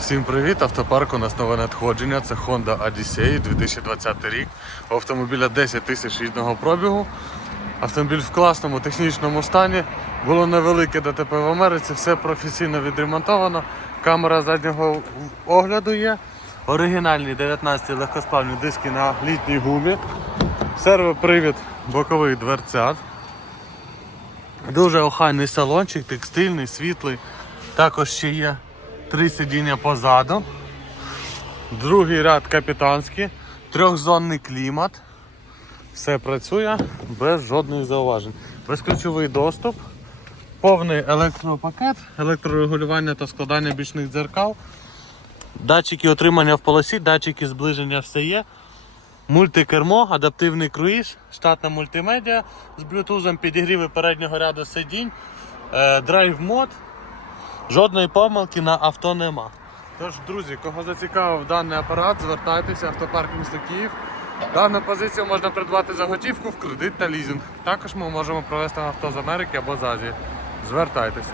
Всім привіт! Автопарк у нас нове надходження. Це Honda Odyssey 2020 рік. У автомобіля 10 тисяч рідного пробігу. Автомобіль в класному технічному стані. Було невелике ДТП в Америці, все професійно відремонтовано. Камера заднього огляду є. Оригінальні 19 легкосплавні диски на літній гумі. Сервопривід бокових дверцят. Дуже охайний салончик, текстильний, світлий. Також ще є три сидіння позаду. Другий ряд капітанський, трьохзонний клімат. Все працює без жодних зауважень. Безключовий доступ, повний електропакет, електрорегулювання та складання бічних дзеркал. Датчики отримання в полосі, датчики зближення все є. Мультикермо, адаптивний круїз, штатна мультимедіа з блютузом, підігріви переднього ряду сидінь, е, драйв мод. Жодної помилки на авто нема. Тож, друзі, кого зацікавив даний апарат, звертайтеся автопарк міста Київ. Дану позицію можна придбати за готівку в кредит та лізинг. Також ми можемо провести авто з Америки або з Азії. Звертайтеся.